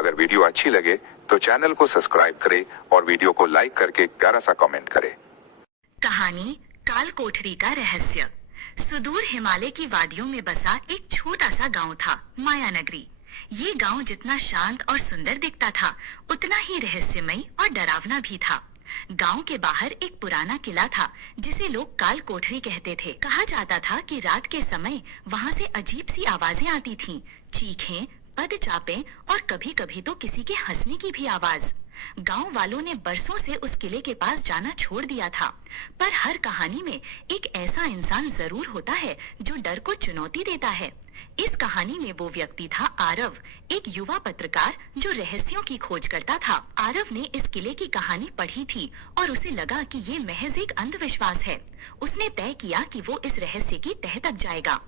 अगर वीडियो अच्छी लगे तो चैनल को सब्सक्राइब करें और वीडियो को लाइक करके प्यारा सा कमेंट करें। कहानी काल कोठरी का रहस्य। सुदूर हिमालय की वादियों में बसा एक छोटा सा गांव था, माया नगरी। ये गांव जितना शांत और सुंदर दिखता था, उतना ही रहस्यमयी और डरावना भी था। गांव के बाहर एक पुराना किला था, जिसे लोग काल कोठरी कहते थे। कहा जाता था कि रात के समय वहां से अजीब सी आवाजें आती थीं, चीखें, पदचापें और कभी कभी तो किसी के हंसने की भी आवाज। गांव वालों ने बरसों से उस किले के पास जाना छोड़ दिया था, पर हर कहानी में एक ऐसा इंसान जरूर होता है जो डर को चुनौती देता है। इस कहानी में वो व्यक्ति था आरव, एक युवा पत्रकार जो रहस्यों की खोज करता था। आरव ने इस किले की कहानी पढ़ी थी और उसे लगा कि ये महज एक अंधविश्वास है। उसने तय किया कि वो इस रहस्य की तह तक जाएगा।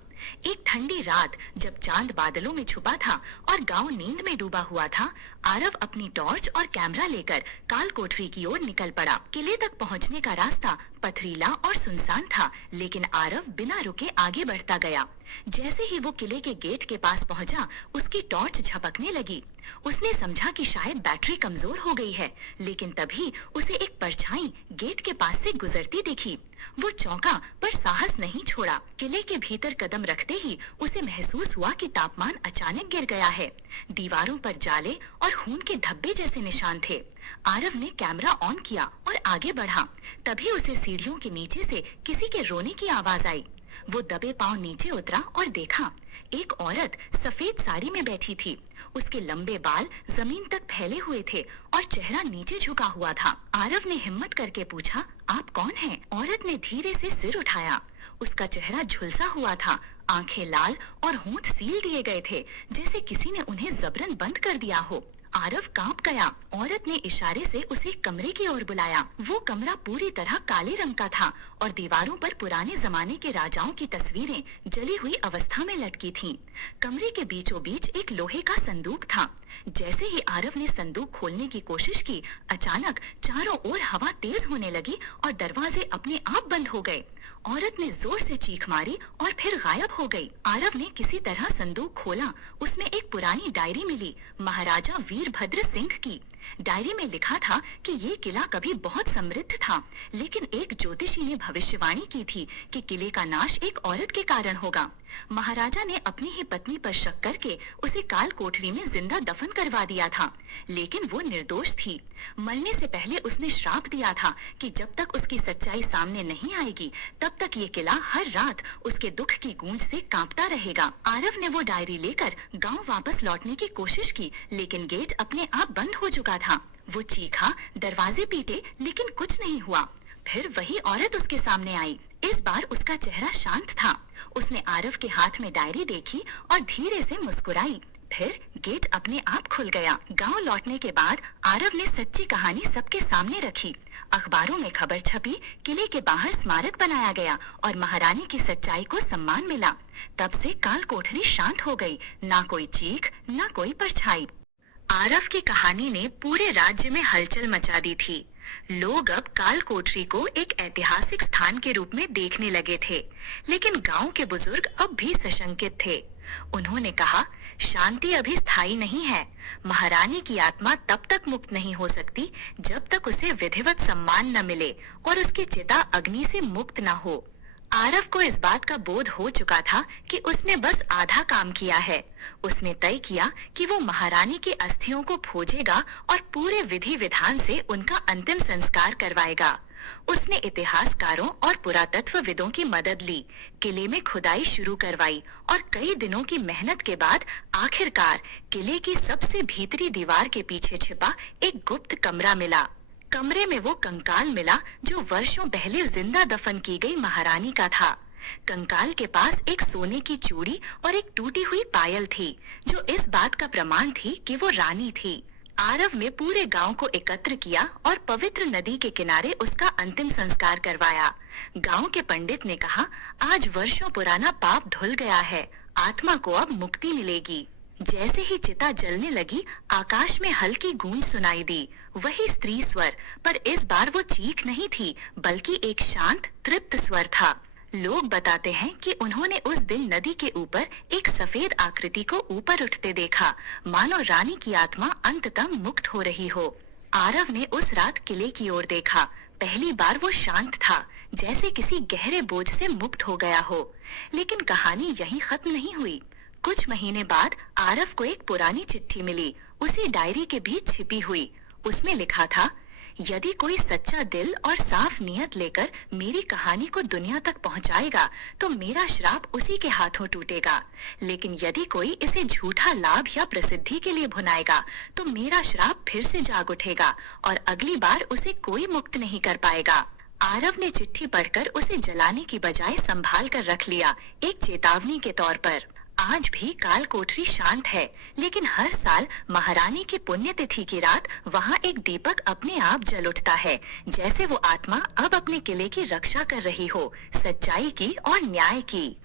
एक ठंडी रात जब चांद बादलों में छुपा था और गांव नींद में डूबा हुआ था, आरव अपनी टॉर्च और कैमरा लेकर काल कोठरी की ओर निकल पड़ा। किले तक पहुंचने का रास्ता पथरीला और सुनसान था, लेकिन आरव बिना रुके आगे बढ़ता गया। जैसे ही वो किले के गेट के पास पहुंचा, उसकी टॉर्च झपकने लगी। उसने समझा कि शायद बैटरी कमजोर हो गई है, लेकिन तभी उसे एक परछाई गेट के पास से गुजरती दिखी। वो चौंका पर साहस नहीं छोड़ा। किले के भीतर कदम रखते ही उसे महसूस हुआ कि तापमान अचानक गिर गया है। दीवारों पर जाले और खून के धब्बे जैसे निशान थे। आरव ने कैमरा ऑन किया और आगे बढ़ा। तभी उसे सीढ़ियों के नीचे से किसी के रोने की आवाज आई। वो दबे पांव नीचे उतरा और देखा, एक औरत सफेद साड़ी में बैठी थी। उसके लंबे बाल जमीन तक फैले हुए थे और चेहरा नीचे झुका हुआ था। आरव ने हिम्मत करके पूछा, आप कौन हैं? औरत ने धीरे से सिर उठाया। उसका चेहरा झुलसा हुआ था, आंखें लाल और होंठ सील दिए गए थे, जैसे किसी ने उन्हें जबरन बंद कर दिया हो। आरव कांप गया। औरत ने इशारे से उसे कमरे की ओर बुलाया। वो कमरा पूरी तरह काले रंग का था और दीवारों पर पुराने जमाने के राजाओं की तस्वीरें जली हुई अवस्था में लटकी थीं। कमरे के बीचों बीच एक लोहे का संदूक था। जैसे ही आरव ने संदूक खोलने की कोशिश की, अचानक चारों ओर हवा तेज होने लगी और दरवाजे अपने आप बंद हो गए। औरत ने जोर से चीख मारी और फिर गायब हो गई। आरव ने किसी तरह संदूक खोला। उसमें एक पुरानी डायरी मिली, महाराजा वीरभद्र सिंह की। डायरी में लिखा था कि ये किला कभी बहुत समृद्ध था, लेकिन एक ज्योतिषी ने भविष्यवाणी की थी कि किले का नाश एक औरत के कारण होगा। महाराजा ने अपनी ही पत्नी पर शक करके उसे काल कोठरी में जिंदा दफन करवा दिया था, लेकिन वो निर्दोष थी। मरने से पहले उसने श्राप दिया था कि जब तक उसकी सच्चाई सामने नहीं आएगी, तब तक ये किला हर रात उसके दुख की गूंज से कांपता रहेगा। आरव ने वो डायरी लेकर गांव वापस लौटने की कोशिश की, लेकिन गेट अपने आप बंद हो चुका था। वो चीखा, दरवाजे पीटे, लेकिन कुछ नहीं हुआ। फिर वही औरत उसके सामने आई। इस बार उसका चेहरा शांत था। उसने आरव के हाथ में डायरी देखी और धीरे से मुस्कुराई। फिर गेट अपने आप खुल गया। गांव लौटने के बाद आरव ने सच्ची कहानी सबके सामने रखी। अखबारों में खबर छपी, किले के बाहर स्मारक बनाया गया और महारानी की सच्चाई को सम्मान मिला। तब से काल कोठरी शांत हो गई, ना कोई चीख, ना कोई परछाई। आरव की कहानी ने पूरे राज्य में हलचल मचा दी थी। लोग अब काल कोठरी को एक ऐतिहासिक स्थान के रूप में देखने लगे थे, लेकिन गांव के बुजुर्ग अब भी सशंकित थे। उन्होंने कहा, शांति अभी स्थायी नहीं है। महारानी की आत्मा तब तक मुक्त नहीं हो सकती जब तक उसे विधिवत सम्मान न मिले और उसकी चिता अग्नि से मुक्त न हो। आरव को इस बात का बोध हो चुका था कि उसने बस आधा काम किया है। उसने तय किया कि वो महारानी की अस्थियों को खोजेगा और पूरे विधि विधान से उनका अंतिम संस्कार करवाएगा। उसने इतिहासकारों और पुरातत्वविदों की मदद ली, किले में खुदाई शुरू करवाई और कई दिनों की मेहनत के बाद आखिरकार किले की सबसे भीतरी दीवार के पीछे छिपा एक गुप्त कमरा मिला। कमरे में वो कंकाल मिला जो वर्षों पहले जिंदा दफन की गई महारानी का था। कंकाल के पास एक सोने की चूड़ी और एक टूटी हुई पायल थी, जो इस बात का प्रमाण थी कि वो रानी थी। आरव ने पूरे गांव को एकत्र किया और पवित्र नदी के किनारे उसका अंतिम संस्कार करवाया। गांव के पंडित ने कहा, आज वर्षों पुराना पाप धुल गया है, आत्मा को अब मुक्ति मिलेगी। जैसे ही चिता जलने लगी, आकाश में हल्की गूंज सुनाई दी। वही स्त्री स्वर, पर इस बार वो चीख नहीं थी, बल्कि एक शांत तृप्त स्वर था। लोग बताते हैं कि उन्होंने उस दिन नदी के ऊपर एक सफेद आकृति को ऊपर उठते देखा, मानो रानी की आत्मा अंततः मुक्त हो रही हो। आरव ने उस रात किले की ओर देखा। पहली बार वो शांत था, जैसे किसी गहरे बोझ से मुक्त हो गया हो। लेकिन कहानी यहीं खत्म नहीं हुई। कुछ महीने बाद आरव को एक पुरानी चिट्ठी मिली, उसी डायरी के बीच छिपी हुई। उसमें लिखा था, यदि कोई सच्चा दिल और साफ नियत लेकर मेरी कहानी को दुनिया तक पहुंचाएगा तो मेरा श्राप उसी के हाथों टूटेगा। लेकिन यदि कोई इसे झूठा लाभ या प्रसिद्धि के लिए भुनाएगा तो मेरा श्राप फिर से जाग उठेगा और अगली बार उसे कोई मुक्त नहीं कर पाएगा। आरव ने चिट्ठी पढ़कर उसे जलाने की बजाय संभाल कर रख लिया, एक चेतावनी के तौर पर। आज भी काल कोठरी शांत है, लेकिन हर साल महारानी की पुण्यतिथि की रात वहाँ एक दीपक अपने आप जल उठता है, जैसे वो आत्मा अब अपने किले की रक्षा कर रही हो, सच्चाई की और न्याय की।